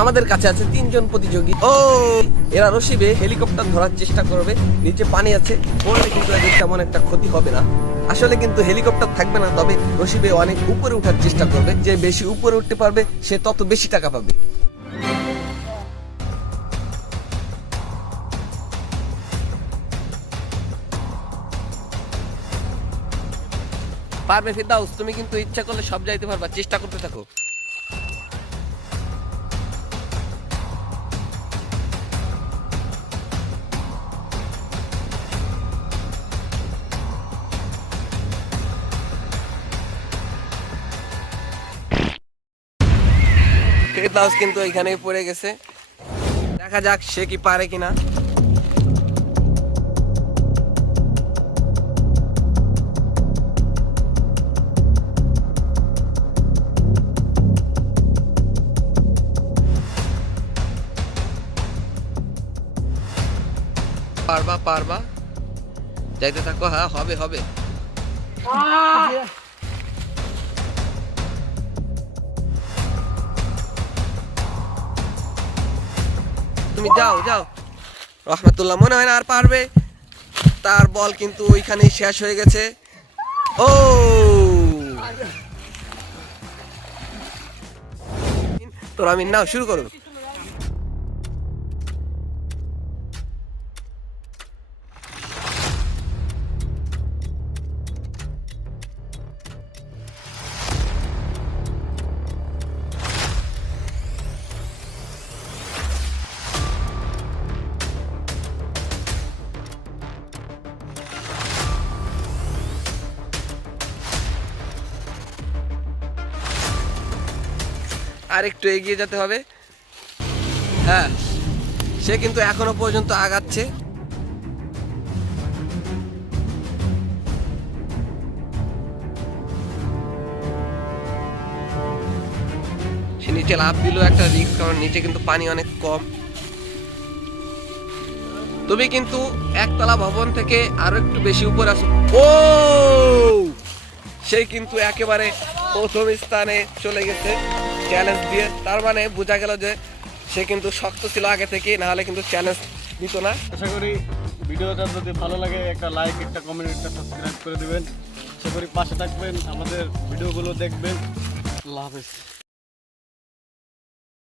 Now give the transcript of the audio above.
আমাদের কাছে আছে 3 জন প্রতিযোগী। ও এরা রশিবে হেলিকপ্টার ধরার চেষ্টা করবে। নিচে পানি আছে, পড়লে কিন্তু এদের তেমন একটা ক্ষতি হবে না। আসলে কিন্তু হেলিকপ্টার থাকবে না, তবে রশিবে অনেক উপরে ওঠার চেষ্টা করবে। যে বেশি উপরে উঠতে পারবে সে তত বেশি টাকা পাবে। পারবে ফিরদাউস, তুমি কিন্তু ইচ্ছা করলে সব যাইতে পারবা, চেষ্টা করতে থাকো। ফিরদাউস কিন্তু এখানেই পড়ে গেছে, দেখা যাক সে কি পারে কিনা। পারবা পারবা, যাইতে থাকো। হ্যাঁ, হবে হবে। তুমি যাও যাও। রহমতুল্লাহ মনে হয় না আর পারবে, তার বল কিন্তু ওইখানেই শেষ হয়ে গেছে। ও তোরা আমি নাও শুরু করো। আর একটু এগিয়ে যেতে হবে। হ্যাঁ, সে কিন্তু এখনো পর্যন্ত আগাচ্ছে। সে নিচে লাফ দিল, একটা রিস্ক, কারণ নিচে কিন্তু পানি অনেক কম। তুমি কিন্তু একতলা ভবন থেকে আরো একটু বেশি উপরে আসো। ও সে কিন্তু একেবারে প্রথম স্থানে চলে গেছে চ্যালেঞ্জ দিয়ে। তার মানে বোঝা গেল যে সে কিন্তু শক্ত ছিল আগে থেকে, না হলে কিন্তু চ্যালেঞ্জ দিত না। আশা করি ভিডিওটা যদি ভালো লাগে একটা লাইক, একটা কমেন্ট, একটা সাবস্ক্রাইব করে দিবেন। আশা করি পাশে থাকবেন, আমাদের ভিডিওগুলো দেখবেন। আল্লাহ হাফেজ।